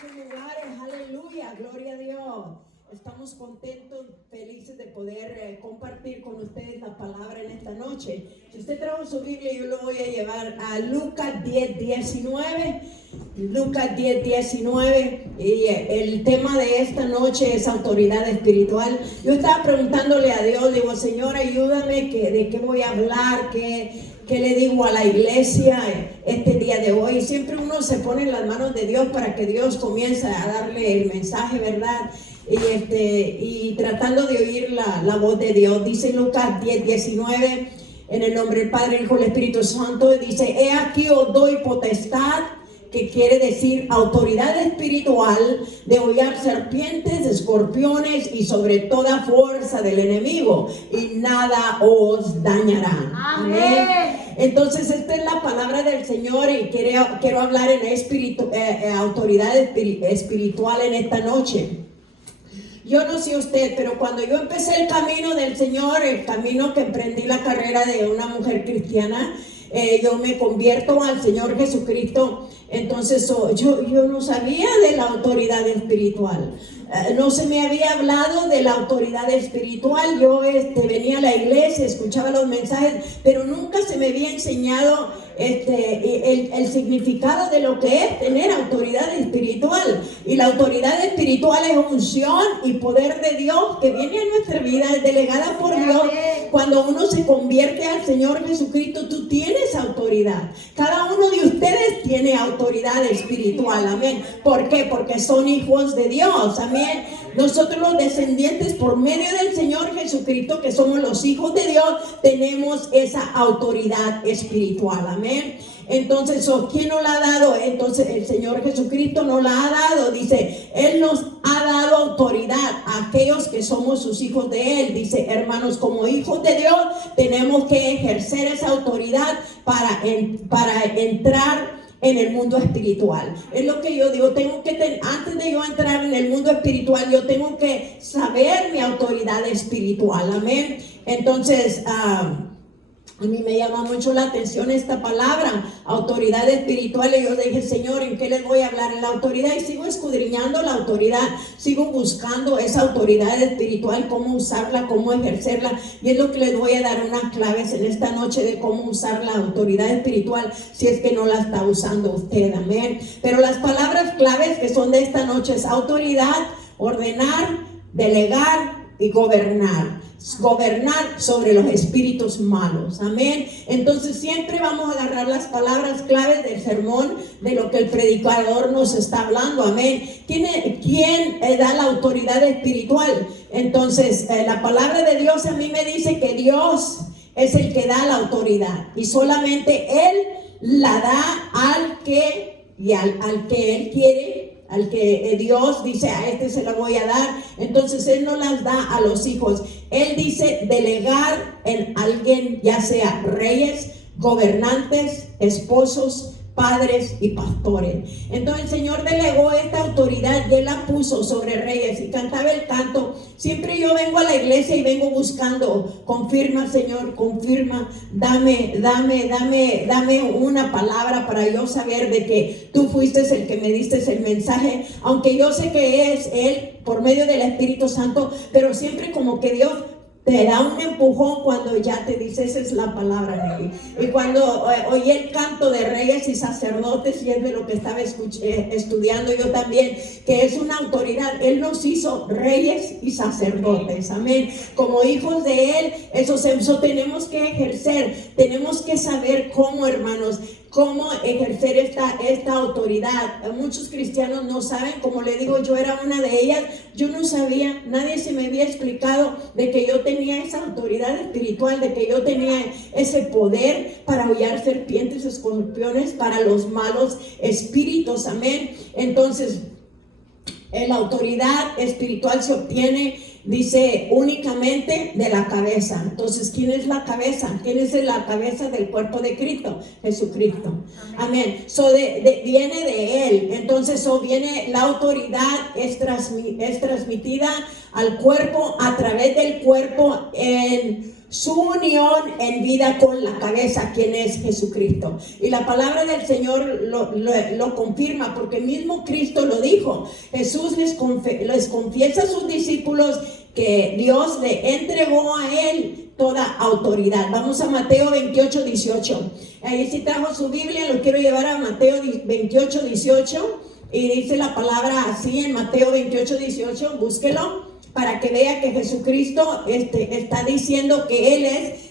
sus lugares, aleluya, gloria a Dios. Estamos contentos, felices de poder compartir con ustedes la palabra en esta noche. Si usted trajo su Biblia, yo lo voy a llevar a Lucas 10:19. Lucas 10:19, y el tema de esta noche es autoridad espiritual. Yo estaba preguntándole a Dios, digo, Señor, ayúdame, de qué voy a hablar, ¿qué le digo a la iglesia este día de hoy? Siempre uno se pone en las manos de Dios para que Dios comience a darle el mensaje, ¿verdad? Y tratando de oír la voz de Dios. Dice Lucas 10:19, en el nombre del Padre, el Hijo y el Espíritu Santo, dice: he aquí os doy potestad, que quiere decir autoridad espiritual, de hollar serpientes, escorpiones y sobre toda fuerza del enemigo, y nada os dañará. Amén. Entonces esta es la palabra del Señor, y quiero hablar en autoridad espiritual en esta noche. Yo no sé usted, pero cuando yo empecé el camino del Señor, el camino que emprendí la carrera de una mujer cristiana, yo me convierto al Señor Jesucristo. Entonces yo no sabía de la autoridad espiritual. No se me había hablado de la autoridad espiritual. Yo venía a la iglesia, escuchaba los mensajes, pero nunca se me había enseñado el significado de lo que es tener autoridad espiritual. Y la autoridad espiritual es unción y poder de Dios que viene a nuestra vida, es delegada por Dios. Cuando uno se convierte al Señor Jesucristo, tú tienes autoridad. Cada uno de ustedes tiene autoridad espiritual, amén. ¿Por qué? Porque son hijos de Dios, amén. Nosotros, los descendientes por medio del Señor Jesucristo, que somos los hijos de Dios, tenemos esa autoridad espiritual, amén. Entonces, ¿quién nos la ha dado? Entonces el Señor Jesucristo nos la ha dado. Dice, Él nos ha dado autoridad a aquellos que somos sus hijos de Él. Dice, hermanos, como hijos de Dios tenemos que ejercer esa autoridad para entrar en el mundo espiritual. Es lo que yo digo, antes de yo entrar en el mundo espiritual, yo tengo que saber mi autoridad espiritual, amén. Entonces, a mí me llama mucho la atención esta palabra, autoridad espiritual, y yo dije, Señor, ¿en qué les voy a hablar? En la autoridad, y sigo escudriñando la autoridad, sigo buscando esa autoridad espiritual, cómo usarla, cómo ejercerla, y es lo que les voy a dar unas claves en esta noche de cómo usar la autoridad espiritual, si es que no la está usando usted, amén. Pero las palabras claves que son de esta noche es autoridad, ordenar, delegar y gobernar. Gobernar sobre los espíritus malos, amén. Entonces siempre vamos a agarrar las palabras claves del sermón, de lo que el predicador nos está hablando, amén. ¿Quién da la autoridad espiritual? Entonces la palabra de Dios a mí me dice que Dios es el que da la autoridad, y solamente Él la da al que Él quiere. Al que Dios dice, a este se la voy a dar. Entonces Él no las da a los hijos. Él dice delegar en alguien, ya sea reyes, gobernantes, esposos, padres y pastores. Entonces el Señor delegó esta autoridad y Él la puso sobre reyes. Y cantaba el canto. Siempre yo vengo a la iglesia y vengo buscando, confirma, Señor, confirma, dame una palabra para yo saber de que tú fuiste el que me diste el mensaje, aunque yo sé que es Él por medio del Espíritu Santo, pero siempre como que Dios te da un empujón cuando ya te dice, esa es la palabra, Nelly. Y cuando oí el canto de reyes y sacerdotes, y es de lo que estaba estudiando yo también, que es una autoridad. Él nos hizo reyes y sacerdotes, amén. Como hijos de Él, eso tenemos que ejercer, tenemos que saber cómo, hermanos, cómo ejercer esta autoridad. Muchos cristianos no saben, como le digo, yo era una de ellas. Yo no sabía, nadie se me había explicado de que yo tenía esa autoridad espiritual, de que yo tenía ese poder para hollar serpientes, escorpiones, para los malos espíritus, amén. Entonces, la autoridad espiritual se obtiene, dice, únicamente de la cabeza. Entonces, ¿quién es la cabeza? ¿Quién es la cabeza del cuerpo de Cristo? Jesucristo. Amén. Viene de Él. Entonces, viene la autoridad, es transmitida al cuerpo, a través del cuerpo, en su unión en vida con la cabeza, quien es Jesucristo. Y la palabra del Señor lo confirma, porque mismo Cristo lo dijo. Jesús les confiesa a sus discípulos que Dios le entregó a él toda autoridad. Vamos a Mateo 28, 18. Ahí si trajo su Biblia, lo quiero llevar a Mateo 28, 18. Y dice la palabra así en Mateo 28, 18, búsquelo, para que vea que Jesucristo está diciendo que Él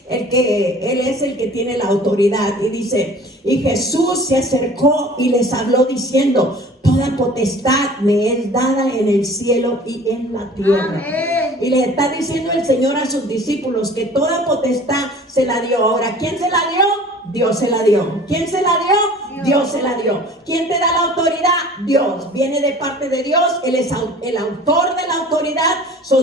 es el que tiene la autoridad. Y dice, y Jesús se acercó y les habló diciendo, toda potestad me es dada en el cielo y en la tierra. Amén. Y le está diciendo el Señor a sus discípulos que toda potestad se la dio. Ahora, ¿quién se la dio? Dios se la dio. ¿Quién se la dio? Dios se la dio. ¿Quién te da la autoridad? Dios. Viene de parte de Dios. Él es el autor de la autoridad.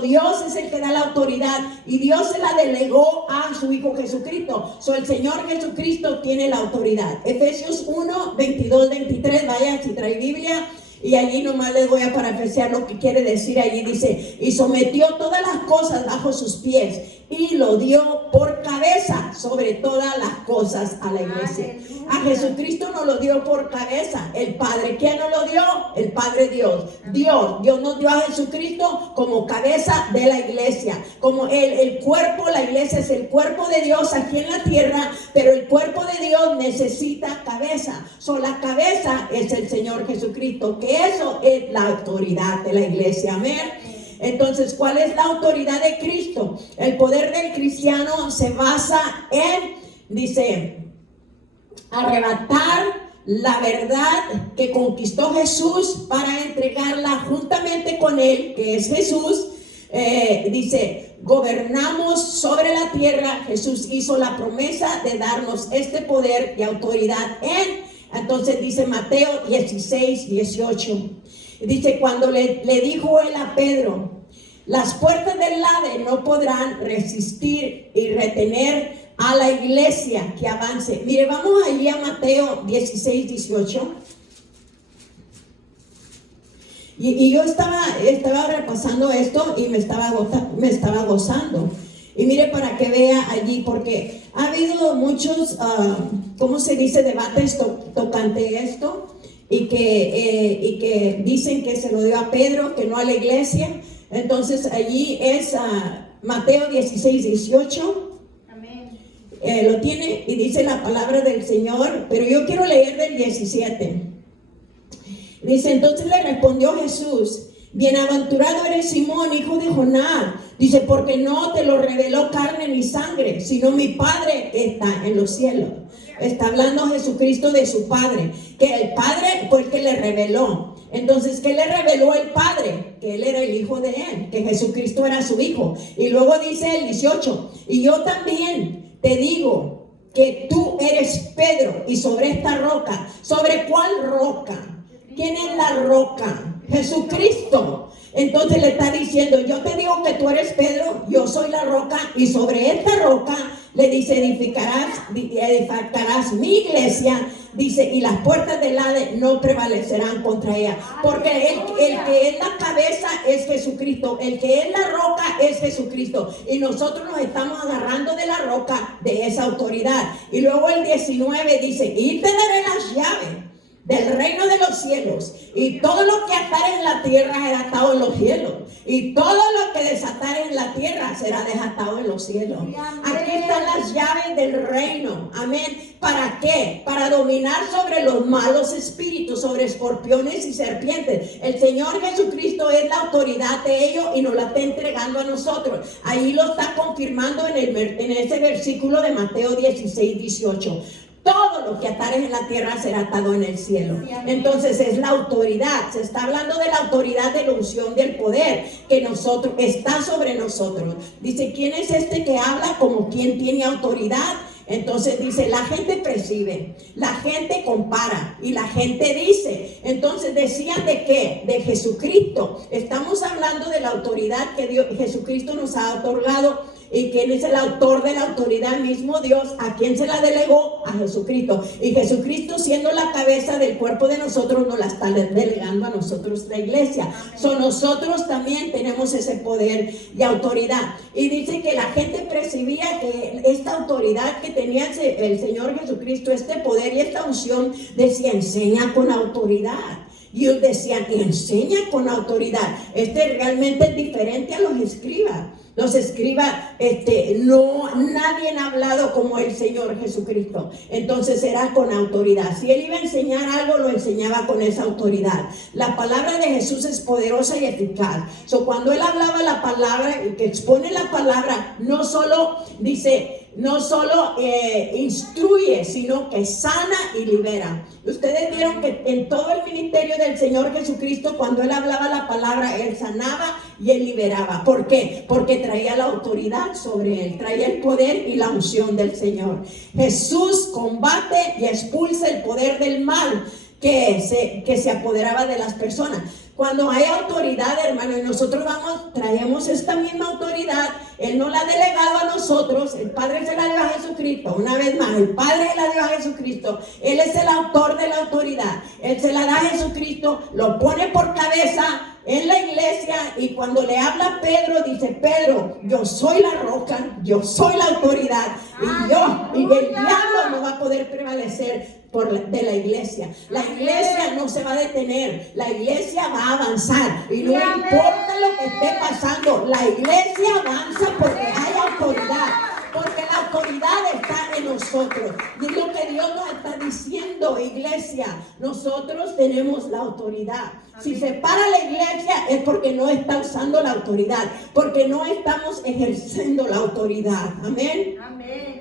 Dios es el que da la autoridad. Y Dios se la delegó a su Hijo Jesucristo. El Señor Jesucristo tiene la autoridad. Efesios 1, 22, 23. Vaya, si trae Biblia. Y allí nomás les voy a parafrasear lo que quiere decir. Allí dice, y sometió todas las cosas bajo sus pies y lo dio por cabeza sobre todas las cosas a la iglesia. A Jesucristo nos lo dio por cabeza el Padre. ¿Quién nos lo dio? El Padre Dios. Dios nos dio a Jesucristo como cabeza de la iglesia, como el cuerpo. La iglesia es el cuerpo de Dios aquí en la tierra, pero el cuerpo de Dios necesita cabeza. La cabeza es el Señor Jesucristo, que eso es la autoridad de la iglesia. Amén. Entonces, ¿cuál es la autoridad de Cristo? El poder del cristiano se basa en, dice, arrebatar la verdad que conquistó Jesús para entregarla juntamente con él, que es Jesús. Dice, gobernamos sobre la tierra. Jesús hizo la promesa de darnos este poder y autoridad entonces dice Mateo 16, 18. Dice, cuando le dijo él a Pedro, las puertas del Hades no podrán resistir y retener a la iglesia que avance. Mire, vamos allí a Mateo 16, 18. Y yo estaba repasando esto y me estaba gozando. Y mire, para que vea allí, porque ha habido muchos, ¿cómo se dice?, debates tocante esto. Y que dicen que se lo dio a Pedro, que no a la iglesia. Entonces allí es Mateo 16, 18. Amén. Lo tiene y dice la palabra del Señor, pero yo quiero leer del 17. Dice, entonces le respondió Jesús, bienaventurado eres Simón, hijo de Jonás. Dice, porque no te lo reveló carne ni sangre, sino mi Padre que está en los cielos. Está hablando Jesucristo de su Padre, que el Padre fue el que le reveló. Entonces, ¿qué le reveló el Padre? Que Él era el Hijo de Él, que Jesucristo era su Hijo. Y luego dice el 18, y yo también te digo que tú eres Pedro, y sobre esta roca. ¿Sobre cuál roca? ¿Quién es la roca? Jesucristo. Entonces le está diciendo, yo te digo que tú eres Pedro, yo soy la roca, y sobre esta roca, le dice, edificarás mi iglesia, dice, y las puertas del Hades no prevalecerán contra ella. Porque el que es la cabeza es Jesucristo, el que es la roca es Jesucristo, y nosotros nos estamos agarrando de la roca, de esa autoridad. Y luego el 19 dice, y te daré las llaves del reino de los cielos, y todo lo que atares en la tierra será atado en los cielos, y todo lo que desatares en la tierra será desatado en los cielos. Aquí están las llaves del reino. Amén. ¿Para qué? Para dominar sobre los malos espíritus, sobre escorpiones y serpientes. El Señor Jesucristo es la autoridad de ellos y nos la está entregando a nosotros. Ahí lo está confirmando en ese versículo de Mateo 16, 18. Todo lo que atares en la tierra será atado en el cielo. Entonces es la autoridad. Se está hablando de la autoridad, de la unción, del poder que está sobre nosotros. Dice, ¿quién es este que habla como quien tiene autoridad? Entonces dice, la gente percibe, la gente compara y la gente dice. Entonces decían de qué, de Jesucristo. Estamos hablando de la autoridad que Jesucristo nos ha otorgado ¿Y quién es el autor de la autoridad? Mismo Dios. ¿A quién se la delegó? A Jesucristo. Y Jesucristo, siendo la cabeza del cuerpo de nosotros, nos la está delegando a nosotros, la iglesia. Nosotros también tenemos ese poder y autoridad. Y dice que la gente percibía que esta autoridad que tenía el Señor Jesucristo, este poder y esta unción, decía, enseña con autoridad. Y ellos decían, enseña con autoridad. Realmente es diferente a los escribas. Los escribas, nadie ha hablado como el Señor Jesucristo. Entonces era con autoridad. Si Él iba a enseñar algo, lo enseñaba con esa autoridad. La palabra de Jesús es poderosa y eficaz. Cuando Él hablaba la palabra, y que expone la palabra, no solo instruye, sino que sana y libera. Ustedes vieron que en todo el ministerio del Señor Jesucristo, cuando Él hablaba la palabra, Él sanaba y Él liberaba. ¿Por qué? Porque traía la autoridad sobre Él, traía el poder y la unción del Señor. Jesús combate y expulsa el poder del mal que se apoderaba de las personas. Cuando hay autoridad, hermano, y nosotros traemos esta misma autoridad, Él no la ha delegado a nosotros, el Padre se la dio a Jesucristo. Una vez más, el Padre la dio a Jesucristo. Él es el autor de la autoridad. Él se la da a Jesucristo, lo pone por cabeza en la iglesia, y cuando le habla a Pedro, dice, Pedro, yo soy la roca, yo soy la autoridad, y el diablo no va a poder prevalecer de la iglesia. La iglesia no se va a detener, la iglesia va a avanzar, y no importa lo que esté pasando, la iglesia avanza porque hay autoridad. Porque la autoridad está en nosotros. Y es lo que Dios nos está diciendo, iglesia. Nosotros tenemos la autoridad. Si se para la iglesia es porque no está usando la autoridad. Porque no estamos ejerciendo la autoridad. Amén. Amén.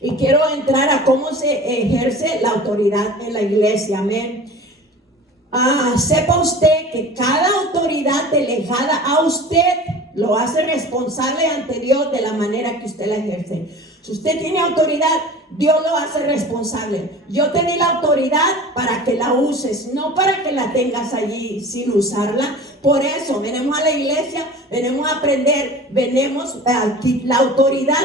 Y quiero entrar a cómo se ejerce la autoridad en la iglesia. Amén. Sepa usted que cada autoridad delegada a usted lo hace responsable ante Dios de la manera que usted la ejerce. Si usted tiene autoridad, Dios lo hace responsable. Yo te di la autoridad para que la uses, no para que la tengas allí sin usarla. Por eso venimos a la iglesia, venimos a aprender, la autoridad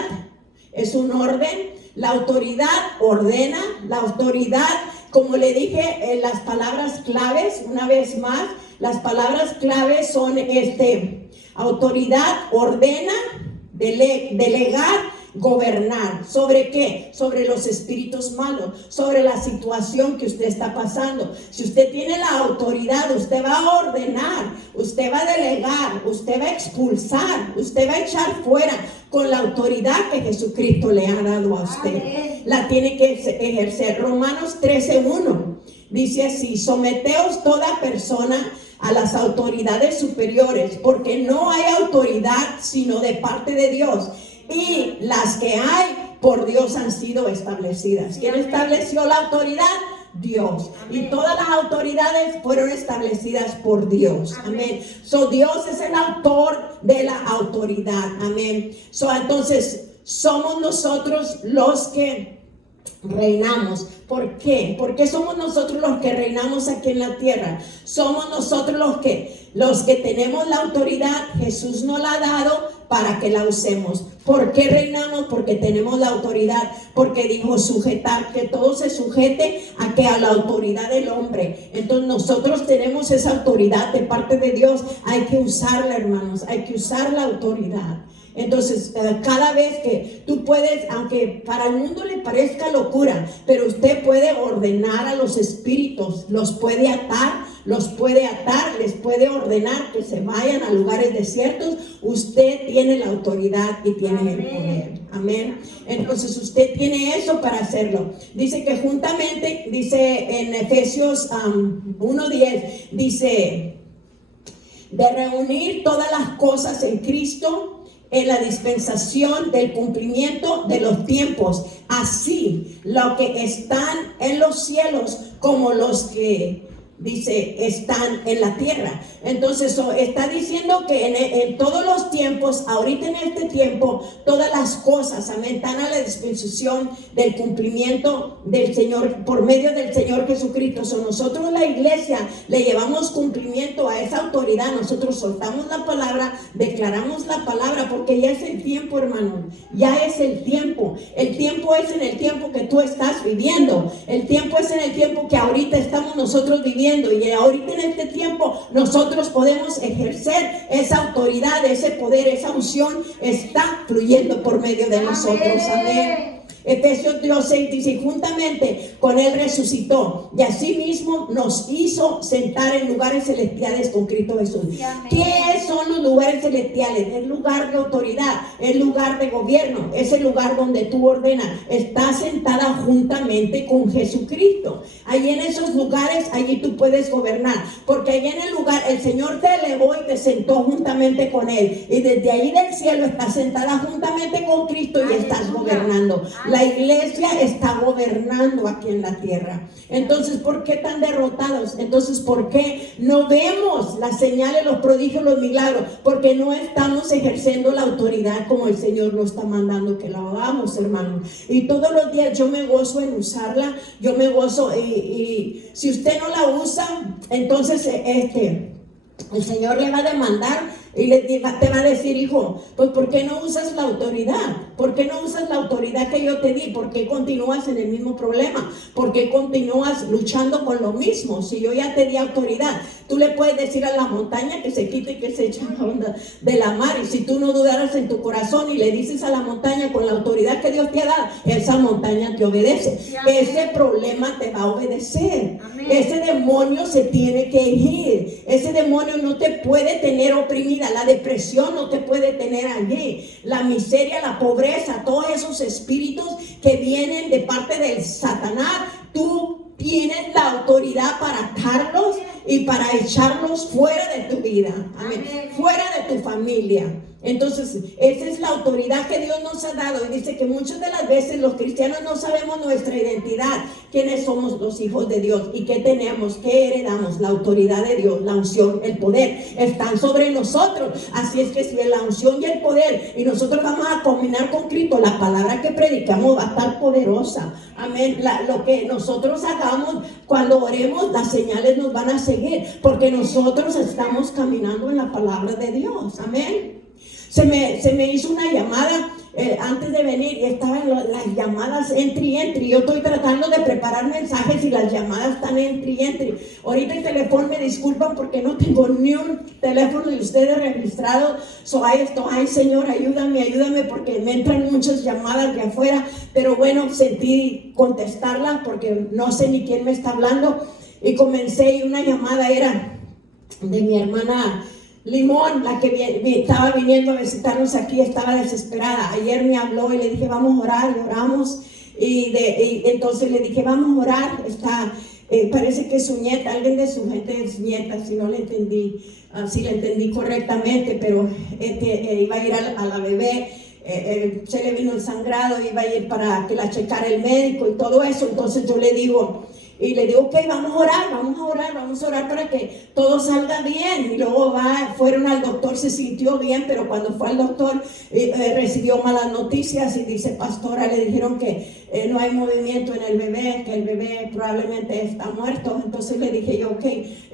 es un orden. La autoridad ordena, la autoridad, como le dije, las palabras claves, una vez más, las palabras claves son autoridad, ordena, delegar, gobernar. ¿Sobre qué? Sobre los espíritus malos, sobre la situación que usted está pasando. Si usted tiene la autoridad, usted va a ordenar, usted va a delegar, usted va a expulsar, usted va a echar fuera con la autoridad que Jesucristo le ha dado a usted. Amén. La tiene que ejercer. Romanos 13:1 dice así: someteos toda persona a las autoridades superiores, porque no hay autoridad sino de parte de Dios, y las que hay por Dios han sido establecidas. ¿Quién estableció la autoridad? Dios. Amén. Y todas las autoridades fueron establecidas por Dios. Amén. Dios es el autor de la autoridad. Amén. Entonces somos nosotros los que reinamos. ¿Por qué? Porque somos nosotros los que reinamos aquí en la tierra. Somos nosotros los que tenemos la autoridad. Jesús nos la ha dado para que la usemos. ¿Por qué reinamos? Porque tenemos la autoridad. Porque dijo sujetar, que todo se sujete a la autoridad del hombre. Entonces nosotros tenemos esa autoridad de parte de Dios. Hay que usarla, hermanos. Hay que usar la autoridad. Entonces, cada vez que tú puedes, aunque para el mundo le parezca locura, pero usted puede ordenar a los espíritus, los puede atar, les puede ordenar que se vayan a lugares desiertos. Usted tiene la autoridad y tiene el poder. Amén. Entonces, usted tiene eso para hacerlo. Dice que juntamente, dice en Efesios 1:10, dice, de reunir todas las cosas en Cristo, en la dispensación del cumplimiento de los tiempos, así los que están en los cielos como los que dice, están en la tierra. Entonces está diciendo que en todos los tiempos, ahorita en este tiempo, todas las cosas, amén, están a la dispensación del cumplimiento del Señor, por medio del Señor Jesucristo. Nosotros, la iglesia, le llevamos cumplimiento a esa autoridad. Nosotros soltamos la palabra, declaramos la palabra, porque ya es el tiempo, hermano, ya es el tiempo. El tiempo es en el tiempo que tú estás viviendo. El tiempo es en el tiempo que ahorita estamos nosotros viviendo. Y ahorita en este tiempo nosotros podemos ejercer esa autoridad, ese poder, esa unción está fluyendo por medio de nosotros. Amén. Efesios 2:6 dice, juntamente con él resucitó y asimismo nos hizo sentar en lugares celestiales con Cristo Jesús. ¿Qué son los lugares celestiales? El lugar de autoridad, el lugar de gobierno, es el lugar donde tú ordenas. Estás sentada juntamente con Jesucristo. Allí en esos lugares, allí tú puedes gobernar, porque allí en el lugar el Señor te elevó y te sentó juntamente con él, y desde ahí del cielo estás sentada juntamente con Cristo y estás gobernando. La iglesia está gobernando aquí en la tierra. Entonces, ¿por qué tan derrotados? Entonces, ¿por qué no vemos las señales, los prodigios, los milagros? Porque no estamos ejerciendo la autoridad como el Señor nos está mandando que la hagamos, hermano. Y todos los días yo me gozo en usarla. Yo me gozo y si usted no la usa, entonces el Señor le va a demandar y te va a decir, hijo, pues ¿por qué no usas la autoridad? ¿Por qué no usas la autoridad que yo te di? ¿Por qué continúas en el mismo problema? ¿Por qué continúas luchando con lo mismo? Si yo ya te di autoridad, tú le puedes decir a la montaña que se quite y que se eche a la onda de la mar. Y si tú no dudaras en tu corazón y le dices a la montaña con la autoridad que Dios te ha dado, esa montaña te obedece. Ese problema te va a obedecer. Amén. Ese demonio se tiene que ir. Ese demonio no te puede tener oprimida. La depresión no te puede tener allí. La miseria, la pobreza, todos esos espíritus que vienen de parte del Satanás, tú tienes la autoridad para atarlos y para echarlos fuera de tu vida. Amén. Fuera de tu familia. Entonces, esa es la autoridad que Dios nos ha dado. Y dice que muchas de las veces los cristianos no sabemos nuestra identidad, quiénes somos los hijos de Dios y qué tenemos, qué heredamos. La autoridad de Dios, la unción, el poder están sobre nosotros. Así es que si la unción y el poder, y nosotros vamos a combinar con Cristo, la palabra que predicamos va a estar poderosa. Amén. Lo que nosotros hagamos cuando oremos, las señales nos van a seguir, porque nosotros estamos caminando en la palabra de Dios. Amén. Se me hizo una llamada antes de venir y estaban las llamadas entre y entre. Yo estoy tratando de preparar mensajes y las llamadas están entre y entre. Ahorita el teléfono, me disculpan porque no tengo ni un teléfono de ustedes registrado. Ay Señor, ayúdame porque me entran muchas llamadas de afuera. Pero bueno, sentí contestarla porque no sé ni quién me está hablando. Y comencé y una llamada era de mi hermana Limón, la que estaba viniendo a visitarnos aquí, estaba desesperada. Ayer me habló y le dije, vamos a orar, y oramos. Y entonces le dije, vamos a orar. Parece que es su nieta, alguien de su gente es nieta, si no le entendí, si le entendí correctamente, pero iba a ir a la bebé. Se le vino el sangrado, iba a ir para que la checara el médico y todo eso. Entonces yo le digo, ok, vamos a orar para que todo salga bien. Y luego fueron al doctor, se sintió bien, pero cuando fue al doctor recibió malas noticias y dice, pastora, le dijeron que no hay movimiento en el bebé, que el bebé probablemente está muerto. Entonces le dije yo, ok,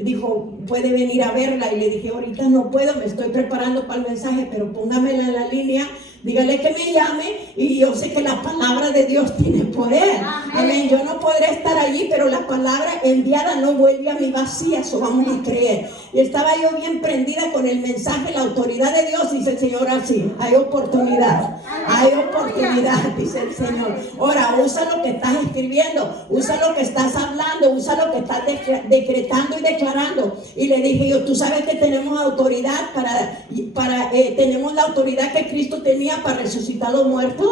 dijo, puede venir a verla. Y le dije, ahorita no puedo, me estoy preparando para el mensaje, pero póngamela en la línea. Dígale que me llame y yo sé que la palabra de Dios tiene poder. Amén. Yo no podré estar allí, pero la palabra enviada no vuelve a mí vacía, eso vamos a creer. Y estaba yo bien prendida con el mensaje, la autoridad de Dios. Dice el Señor así, hay oportunidad, dice el Señor. Ahora, usa lo que estás escribiendo, usa lo que estás hablando, usa lo que estás decretando y declarando. Y le dije yo, tú sabes que tenemos autoridad tenemos la autoridad que Cristo tenía para resucitar a los muertos.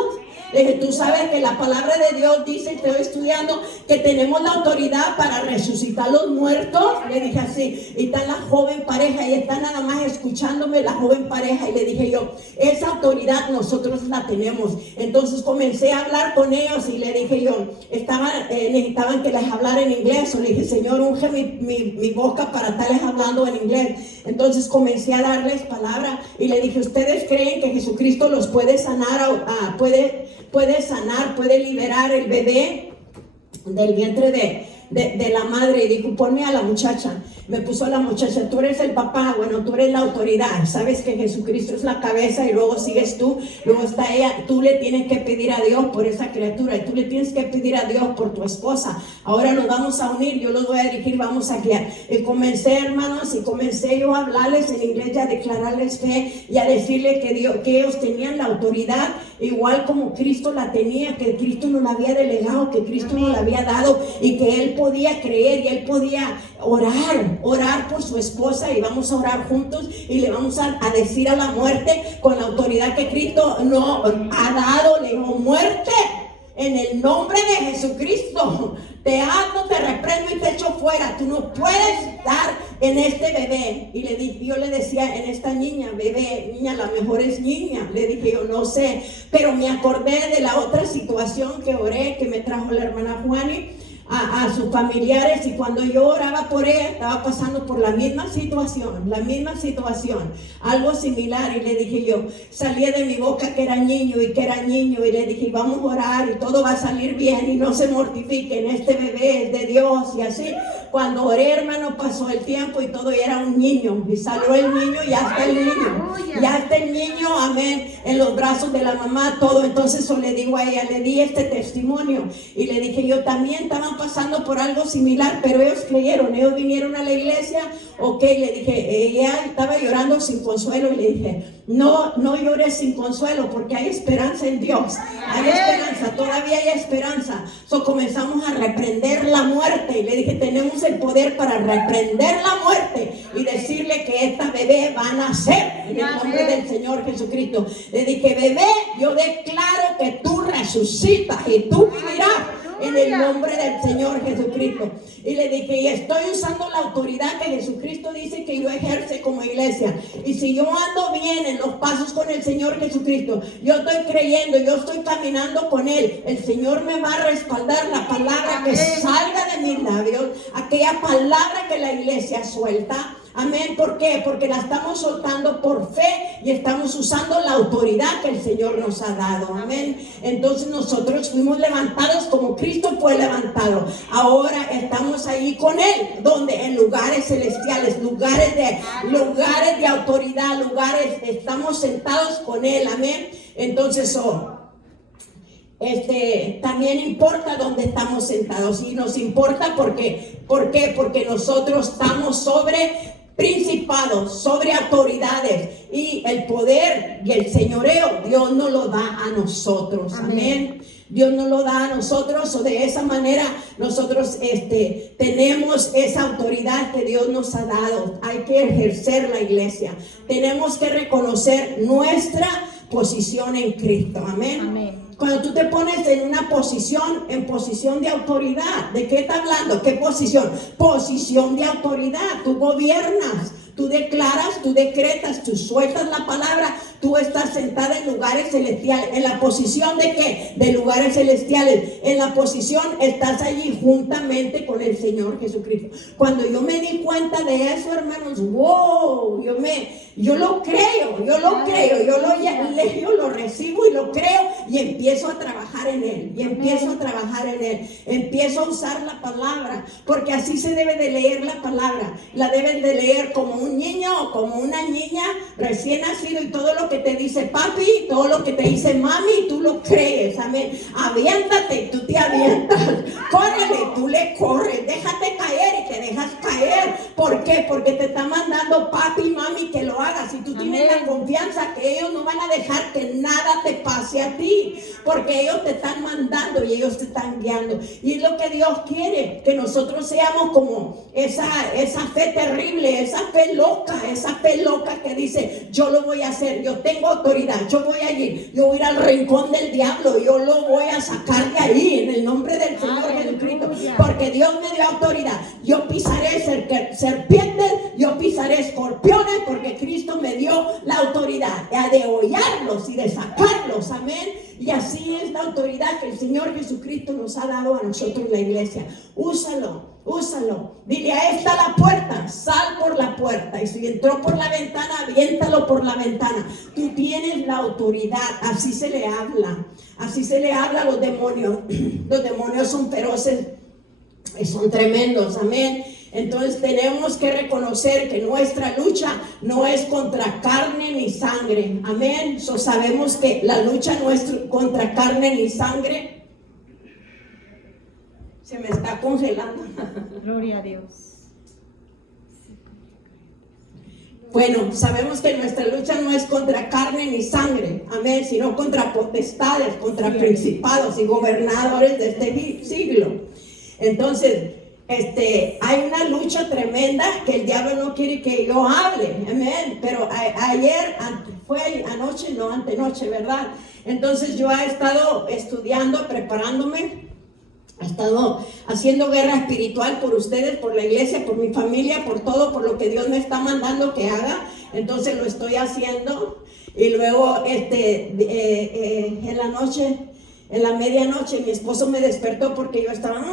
Le dije, tú sabes que la palabra de Dios dice, estoy estudiando, que tenemos la autoridad para resucitar los muertos. Le dije así, y está la joven pareja y está nada más escuchándome la joven pareja. Y le dije yo, esa autoridad nosotros la tenemos. Entonces comencé a hablar con ellos y le dije yo, necesitaban que les hablara en inglés. O le dije, Señor, unge mi boca para estarles hablando en inglés. Entonces comencé a darles palabra y le dije, ¿ustedes creen que Jesucristo los puede sanar, puede sanar, puede liberar el bebé del vientre de la madre? Y dijo, ponme a la muchacha. Me puso a la muchacha, tú eres el papá, bueno, tú eres la autoridad, sabes que Jesucristo es la cabeza y luego sigues tú, luego está ella, tú le tienes que pedir a Dios por esa criatura y tú le tienes que pedir a Dios por tu esposa. Ahora nos vamos a unir, yo los voy a dirigir, vamos a guiar. Y comencé, hermanos, y comencé yo a hablarles en inglés y a declararles fe y a decirle que ellos tenían la autoridad igual como Cristo la tenía, que Cristo nos la había delegado, que Cristo nos la había dado y que Él podía creer y Él podía orar por su esposa, y vamos a orar juntos y le vamos a decir a la muerte con la autoridad que Cristo nos ha dado. Le digo, muerte, en el nombre de Jesucristo, te ato, te reprendo y te echo fuera. Tú no puedes estar en este bebé. Y yo le decía, en esta niña, bebé, niña, la mejor es niña. Le dije, yo no sé, pero me acordé de la otra situación que oré, que me trajo la hermana Juani a sus familiares, y cuando yo oraba por ella estaba pasando por la misma situación, algo similar, y le dije yo, salía de mi boca que era niño, y le dije, vamos a orar y todo va a salir bien y no se mortifiquen, este bebé es de Dios. Y así, cuando oré, hermano, pasó el tiempo y todo, y era un niño, y salió el niño, y ya está el niño, amén, en los brazos de la mamá, todo. Entonces yo le digo a ella, le di este testimonio y le dije, yo también estaban pasando por algo similar, pero ellos creyeron, ellos vinieron a la iglesia. Ok, le dije, ella estaba llorando sin consuelo, y le dije, no llores sin consuelo, porque hay esperanza en Dios, hay esperanza, todavía hay esperanza. Comenzamos a reprender la muerte, y le dije, tenemos el poder para reprender la muerte y decirle que esta bebé va a nacer en el nombre del Señor Jesucristo. Le dije, bebé, yo declaro que tú resucitas y tú vivirás en el nombre del Señor Jesucristo. Y le dije, y estoy usando la autoridad que Jesucristo dice que yo ejerce como iglesia. Y si yo ando bien en los pasos con el Señor Jesucristo, yo estoy creyendo, yo estoy caminando con Él, el Señor me va a respaldar. La palabra que salga de mis labios, aquella palabra que la iglesia suelta, amén. ¿Por qué? Porque la estamos soltando por fe y estamos usando la autoridad que el Señor nos ha dado, amén. Entonces nosotros fuimos levantados como Cristo fue levantado. Ahora estamos ahí con Él, donde en lugares celestiales, lugares de autoridad, estamos sentados con Él, amén. Entonces también importa dónde estamos sentados, y nos importa ¿por qué? Porque nosotros estamos sobre principados, sobre autoridades, y el poder y el señoreo Dios nos lo da a nosotros, amén. Dios nos lo da a nosotros, o de esa manera nosotros tenemos esa autoridad que Dios nos ha dado. Hay que ejercer la iglesia, tenemos que reconocer nuestra posición en Cristo, amén. Amén. Cuando tú te pones en posición de autoridad, ¿de qué está hablando? ¿Qué posición? Posición de autoridad. Tú gobiernas, tú declaras, tú decretas, tú sueltas la palabra. Tú estás sentada en lugares celestiales. ¿En la posición de qué? De lugares celestiales. En la posición estás allí juntamente con el Señor Jesucristo. Cuando yo me di cuenta de eso, hermanos, wow, yo lo creo, yo lo recibo y lo creo, y empiezo a trabajar en Él, empiezo a usar la palabra, porque así se debe de leer la palabra. La deben de leer como un niño o como una niña recién nacido, y todo lo que te dice papi, todo lo que te dice mami, tú lo crees, amén. Aviéntate, tú te avientas, córrele, tú le corres, déjate caer y te dejas caer. ¿Por qué? Porque te está mandando papi y mami que lo hagas, y tú tienes la confianza que ellos no van a dejar que nada te pase a ti. porque ellos te están mandando y ellos te están guiando. Y es lo que Dios quiere, que nosotros seamos como esa fe terrible, esa fe loca que dice, yo lo voy a hacer, yo tengo autoridad, yo voy a ir al rincón del diablo, yo lo voy a sacar de ahí en el nombre del Señor Jesucristo, porque Dios me dio autoridad. Yo pisaré serpientes, yo pisaré escorpiones, porque Cristo me dio la autoridad de hollarlos y de sacarlos, amén. Y así es la autoridad que el Señor Jesucristo nos ha dado a nosotros, la iglesia. Úsalo. Dile, ahí está la puerta, sal por la puerta. Y si entró por la ventana, aviéntalo por la ventana. Tú tienes la autoridad. Así se le habla a los demonios. Los demonios son feroces y son tremendos, amén. Entonces tenemos que reconocer que nuestra lucha no es contra carne ni sangre, amén. Sabemos que la lucha no es contra carne ni sangre. Se me está congelando. Gloria a Dios. Bueno, sabemos que nuestra lucha no es contra carne ni sangre, amén, sino contra potestades, contra principados y gobernadores de este siglo. Entonces, hay una lucha tremenda que el diablo no quiere que yo hable, amén. Pero antenoche, ¿verdad? Entonces yo he estado estudiando, preparándome. He estado haciendo guerra espiritual por ustedes, por la iglesia, por mi familia, por todo, por lo que Dios me está mandando que haga. Entonces lo estoy haciendo. Y luego en la noche, en la medianoche, mi esposo me despertó porque yo estaba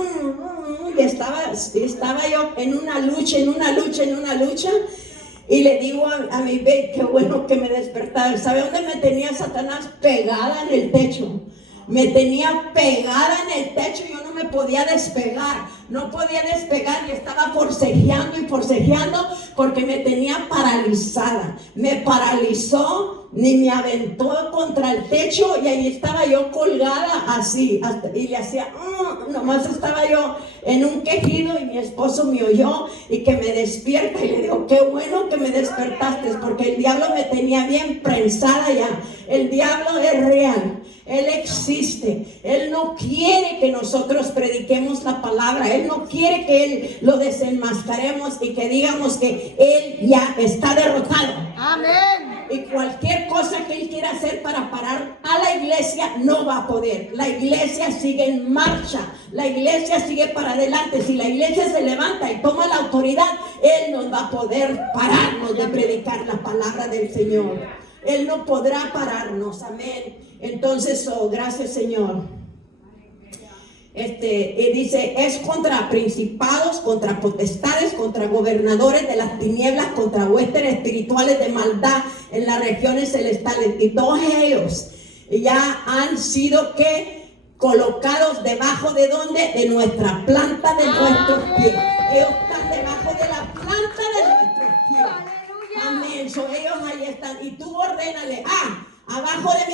yo en una lucha. Y le digo a mi baby, qué bueno que me despertaba. ¿Sabe dónde me tenía Satanás? Pegada en el techo. Me tenía pegada en el techo, yo no me podía despegar, y estaba forcejeando porque me tenía paralizada. Me paralizó, ni me aventó contra el techo y ahí estaba yo colgada así, y le hacía, nomás estaba yo en un quejido y mi esposo me oyó y que me despierta y le digo, qué bueno que me despertaste, porque el diablo me tenía bien prensada ya. El diablo es real. Él existe. Él no quiere que nosotros prediquemos la palabra. Él no quiere que Él lo desenmascaremos y que digamos que Él ya está derrotado. Amén. Y cualquier cosa que Él quiera hacer para parar a la iglesia no va a poder. La iglesia sigue en marcha. La iglesia sigue para adelante. Si la iglesia se levanta y toma la autoridad, Él nos va a poder pararnos de predicar la palabra del Señor. Él no podrá pararnos, amén. Entonces, gracias Señor. Dice, es contra principados, contra potestades, contra gobernadores de las tinieblas, contra huestes espirituales de maldad en las regiones celestiales. Y todos ellos ya han sido colocados debajo de ¿dónde? De nuestra planta de nuestros pies. Ellos están debajo de la planta de nuestros pies. Amén. Ellos ahí están. Y tú ordénale, abajo de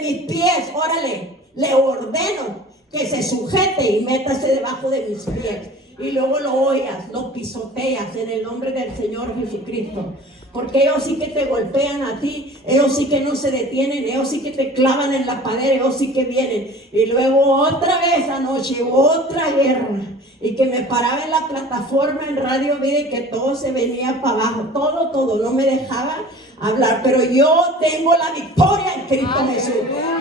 mis pies, órale, le ordeno que se sujete y métase debajo de mis pies. Y luego lo oigas, lo pisoteas en el nombre del Señor Jesucristo. Porque ellos sí que te golpean a ti, ellos sí que no se detienen, ellos sí que te clavan en la pared, ellos sí que vienen. Y luego otra vez anoche, otra guerra. Y que me paraba en la plataforma en Radio Vida y que todo se venía para abajo, todo, no me dejaba hablar. Pero yo tengo la victoria en Cristo Jesús.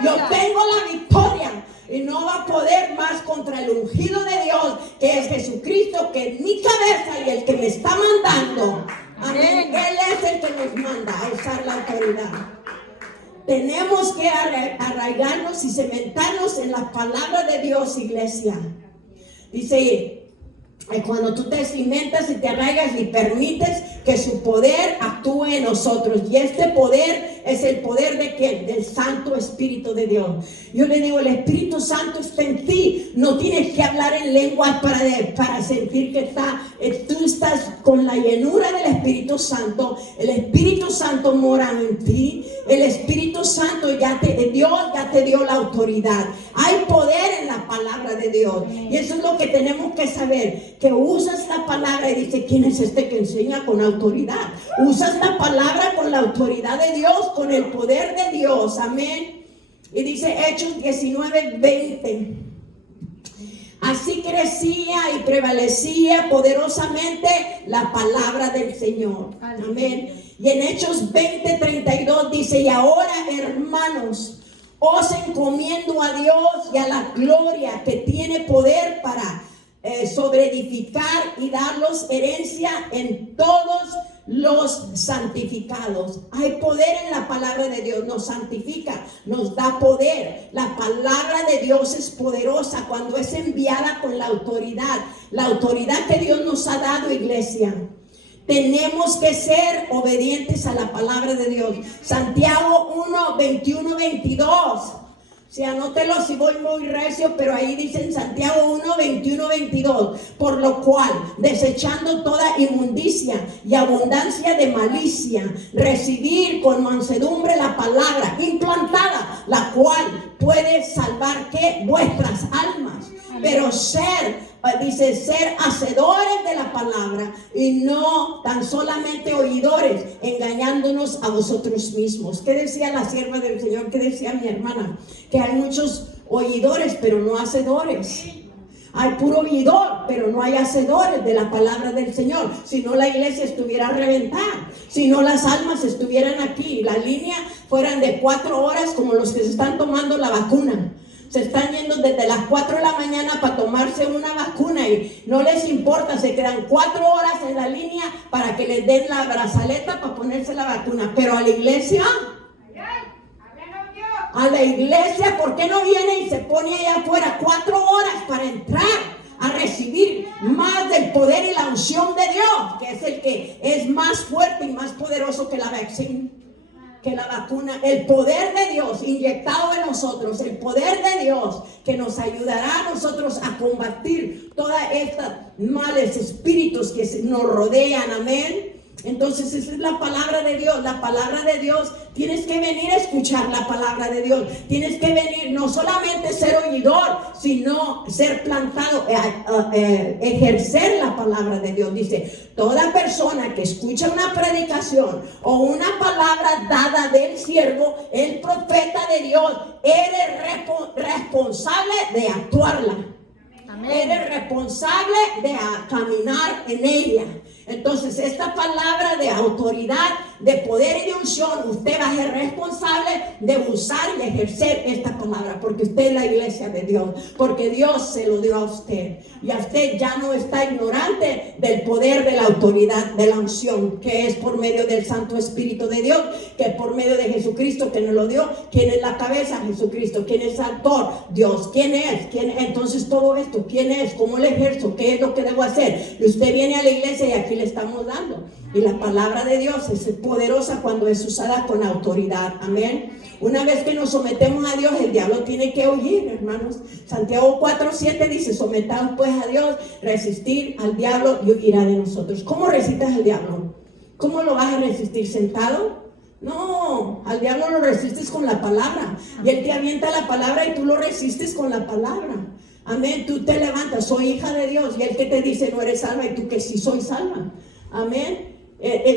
Yo tengo la victoria. Y no va a poder más contra el ungido de Dios, que es Jesucristo, que es mi cabeza y el que me está mandando. Amén. Él es el que nos manda a usar la autoridad. Tenemos que arraigarnos y cementarnos en las palabras de Dios, iglesia. Dice, cuando tú te cimentas y te arraigas y permites que su poder actúe en nosotros. Y este poder es el poder de ¿quién? Del Santo Espíritu de Dios. Yo le digo, el Espíritu Santo está en ti. No tienes que hablar en lenguas para sentir que tú estás con la llenura del Espíritu Santo. El Espíritu Santo mora en ti. El Espíritu Santo Dios ya te dio la autoridad. Hay poder en la palabra de Dios. Y eso es lo que tenemos que saber. Que usas la palabra y dice, ¿quién es este que enseña con autoridad? Usas la palabra con la autoridad de Dios, con el poder de Dios. Amén. Y dice Hechos 19:20. Así crecía y prevalecía poderosamente la palabra del Señor. Amén. Y en Hechos 20:32 dice: y ahora, hermanos, os encomiendo a Dios y a la gloria que tiene poder para sobreedificar y darlos herencia en todos los santificados. Hay poder en la palabra de Dios, nos santifica, nos da poder. La palabra de Dios es poderosa cuando es enviada con la autoridad que Dios nos ha dado, iglesia. Tenemos que ser obedientes a la palabra de Dios. Santiago 1:21-22. Sí, anótelo si voy muy recio, pero ahí dice en Santiago 1:21-22, por lo cual, desechando toda inmundicia y abundancia de malicia, recibir con mansedumbre la palabra implantada, la cual puede salvar ¿qué? Vuestras almas. Pero dice ser hacedores de la palabra y no tan solamente oidores, engañándonos a vosotros mismos. ¿Qué decía la sierva del Señor? ¿Qué decía mi hermana? Que hay muchos oidores pero no hacedores. Hay puro oidor pero no hay hacedores de la palabra del Señor. Si no, la iglesia estuviera a reventar. Si no, las almas estuvieran aquí, la línea fueran de 4 horas como los que se están tomando la vacuna. Se están yendo desde las 4 de la mañana para tomarse una vacuna y no les importa, se quedan 4 horas en la línea para que les den la brazaleta para ponerse la vacuna. Pero a la iglesia, ¿por qué no viene y se pone allá afuera 4 horas para entrar a recibir más del poder y la unción de Dios, que es el que es más fuerte y más poderoso que la vacuna? Que la vacuna, el poder de Dios inyectado en nosotros, el poder de Dios que nos ayudará a nosotros a combatir todas estas males espíritus que nos rodean, amén. Entonces esa es la palabra de Dios. La palabra de Dios, tienes que venir a escuchar la palabra de Dios. Tienes que venir, no solamente ser oidor, sino ser plantado, ejercer la palabra de Dios. Dice, toda persona que escucha una predicación o una palabra dada del siervo, el profeta de Dios, eres responsable de actuarla. Amén. Eres responsable de caminar en ella. Entonces, esta palabra de autoridad, de poder y de unción, usted va a ser responsable de usar y ejercer esta palabra, porque usted es la iglesia de Dios, porque Dios se lo dio a usted. Y a usted ya no está ignorante del poder, de la autoridad, de la unción, que es por medio del Santo Espíritu de Dios, que es por medio de Jesucristo que nos lo dio. ¿Quién es la cabeza? Jesucristo. ¿Quién es el autor? Dios. ¿Quién es? Entonces todo esto, ¿quién es? ¿Cómo le ejerzo? ¿Qué es lo que debo hacer? Y usted viene a la iglesia y aquí le estamos dando. Y la palabra de Dios es poderosa cuando es usada con autoridad. Amén. Una vez que nos sometemos a Dios, el diablo tiene que huir, hermanos. Santiago 4:7 dice: sometaos pues a Dios, resistir al diablo y huirá de nosotros. ¿Cómo resistes al diablo? ¿Cómo lo vas a resistir? ¿Sentado? No, al diablo lo resistes con la palabra. Y él te avienta la palabra y tú lo resistes con la palabra. Amén. Tú te levantas, soy hija de Dios, y él que te dice no eres salva, y tú que sí soy salva. Amén.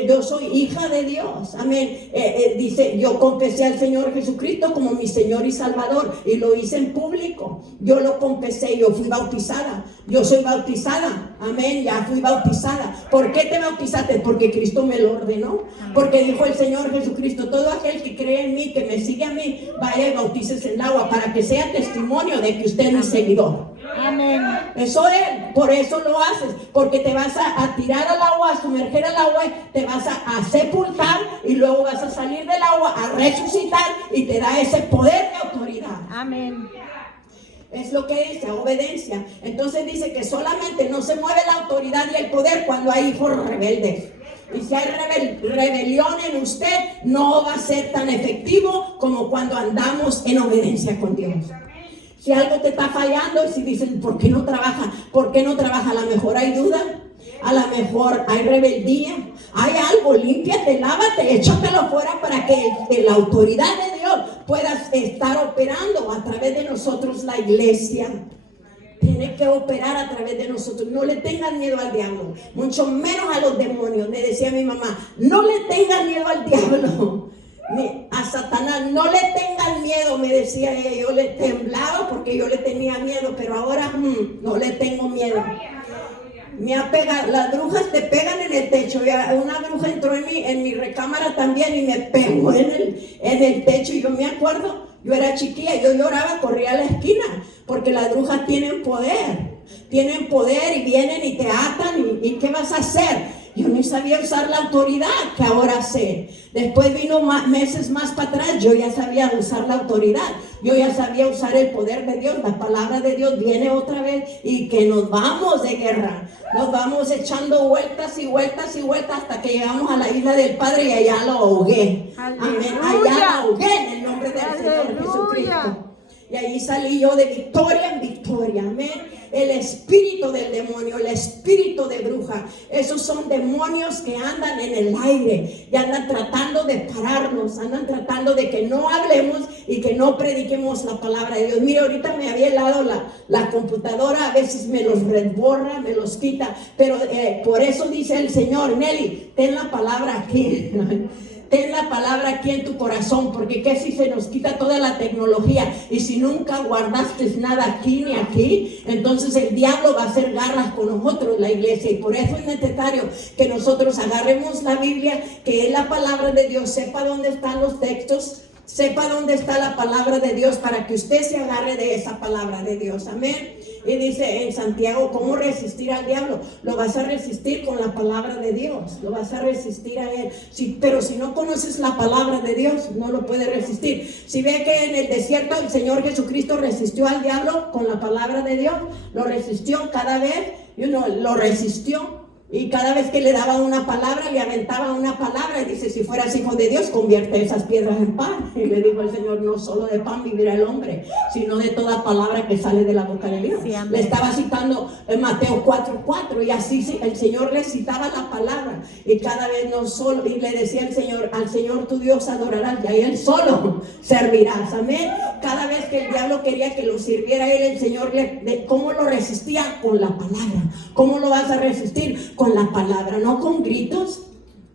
Yo soy hija de Dios. Amén. Dice, yo confesé al Señor Jesucristo como mi Señor y Salvador, y lo hice en público. Yo lo confesé, yo fui bautizada. Yo soy bautizada. Amén. Ya fui bautizada. ¿Por qué te bautizaste? Porque Cristo me lo ordenó. Porque dijo el Señor Jesucristo: todo aquel que cree en mí, que me sigue a mí, vaya y bautícese en agua, para que sea testimonio de que usted es mi seguidor. Amén. Eso es, por eso lo haces, porque te vas a tirar al agua, a sumerger al agua, te vas a sepultar, y luego vas a salir del agua a resucitar, y te da ese poder de autoridad. Amén. Es lo que dice, obediencia. Entonces dice que solamente no se mueve la autoridad y el poder cuando hay hijos rebeldes. Y si hay rebelión en usted, no va a ser tan efectivo como cuando andamos en obediencia con Dios. Si algo te está fallando, y si dicen, ¿por qué no trabaja? ¿Por qué no trabaja? A lo mejor hay duda, a lo mejor hay rebeldía, hay algo. Límpiate, lávate, échatelo fuera para que la autoridad de Dios pueda estar operando a través de nosotros, la iglesia. Tiene que operar a través de nosotros. No le tengan miedo al diablo, mucho menos a los demonios. Me decía mi mamá, no le tengan miedo al diablo. A Satanás, no le tengan miedo, me decía ella. Yo le temblaba porque yo le tenía miedo, pero ahora no le tengo miedo. Me ha pegado, las brujas te pegan en el techo. Una bruja entró en mi recámara también y me pegó en el techo. Y yo me acuerdo, yo era chiquilla, yo lloraba, corría a la esquina, porque las brujas tienen poder y vienen y te atan. ¿Y qué vas a hacer? Yo no sabía usar la autoridad que ahora sé. Después vino meses más para atrás, yo ya sabía usar la autoridad. Yo ya sabía usar el poder de Dios. La palabra de Dios viene otra vez y que nos vamos de guerra. Nos vamos echando vueltas y vueltas y vueltas hasta que llegamos a la isla del Padre y allá lo ahogué. Amén. Allá lo ahogué en el nombre del Señor Jesucristo. Y ahí salí yo de victoria en victoria. Amén. El espíritu del demonio, el espíritu de bruja, esos son demonios que andan en el aire y andan tratando de pararnos, andan tratando de que no hablemos y que no prediquemos la palabra de Dios. Mire, ahorita me había helado la computadora, a veces me los resborra, me los quita, pero por eso dice el Señor: Nelly, ten la palabra aquí. Ten la palabra aquí en tu corazón, porque qué si se nos quita toda la tecnología y si nunca guardaste nada aquí ni aquí, entonces el diablo va a hacer garras con nosotros, la iglesia. Y por eso es necesario que nosotros agarremos la Biblia, que es la palabra de Dios, sepa dónde están los textos, sepa dónde está la palabra de Dios, para que usted se agarre de esa palabra de Dios. Amén. Y dice en Santiago, ¿cómo resistir al diablo? Lo vas a resistir con la palabra de Dios. Lo vas a resistir a él. Pero si no conoces la palabra de Dios, no lo puedes resistir. Si ve que en el desierto el Señor Jesucristo resistió al diablo con la palabra de Dios, lo resistió cada vez, lo resistió. Y cada vez que le daba una palabra, le aventaba una palabra y dice: si fueras hijo de Dios, convierte esas piedras en pan. Y le dijo el Señor: no solo de pan vivirá el hombre, sino de toda palabra que sale de la boca de Dios. Sí, le estaba citando en Mateo 4:4, y así el Señor le citaba la palabra. Y cada vez no solo, y le decía el Señor: al Señor tu Dios adorarás y a Él solo servirás. Amén. Cada vez que el diablo quería que lo sirviera a Él, el Señor ¿cómo lo resistía? Con la palabra. ¿Cómo lo vas a resistir? Con la palabra, no con gritos,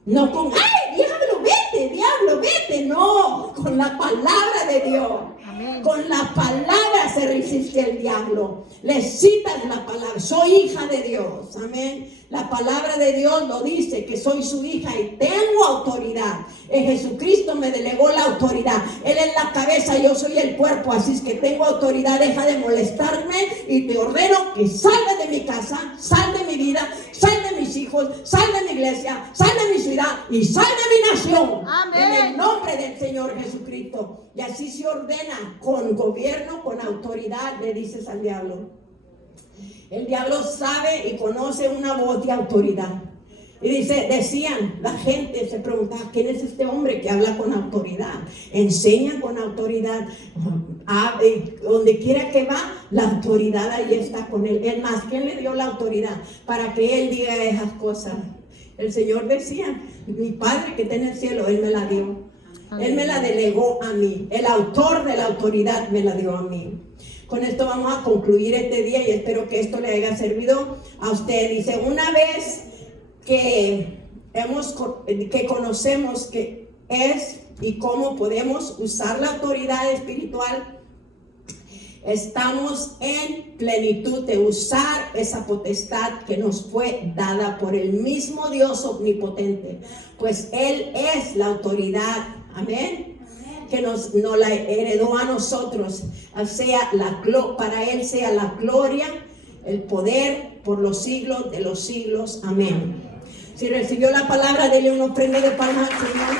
no con ¡ay, diablo, vete! No, con la palabra de Dios. Amén. Con la palabra se resiste al diablo. Le citas la palabra: soy hija de Dios. Amén. La palabra de Dios lo dice, que soy su hija y tengo autoridad. Jesucristo me delegó la autoridad. Él es la cabeza, yo soy el cuerpo, así es que tengo autoridad. Deja de molestarme y te ordeno que salgas de mi casa, sal de mi vida, sal de mis hijos, sal de mi iglesia, sal de mi ciudad y sal de mi nación. Amén. En el nombre del Señor Jesucristo. Y así se ordena, con gobierno, con autoridad, le dices al diablo. El diablo sabe y conoce una voz de autoridad. Y decían, la gente se preguntaba: ¿quién es este hombre que habla con autoridad? Enseña con autoridad. Donde quiera que va, la autoridad ahí está con él. Es más, ¿quién le dio la autoridad para que él diga esas cosas? El Señor decía: mi Padre que está en el cielo, Él me la dio. Él me la delegó a mí. El autor de la autoridad me la dio a mí. Con esto vamos a concluir este día y espero que esto le haya servido a usted. Dice: una vez que conocemos qué es y cómo podemos usar la autoridad espiritual, estamos en plenitud de usar esa potestad que nos fue dada por el mismo Dios omnipotente, pues Él es la autoridad. Amén. Que nos la heredó a nosotros, para Él sea la gloria, el poder por los siglos de los siglos. Amén. Si recibió la palabra, dele un ofrenda de palmas al Señor.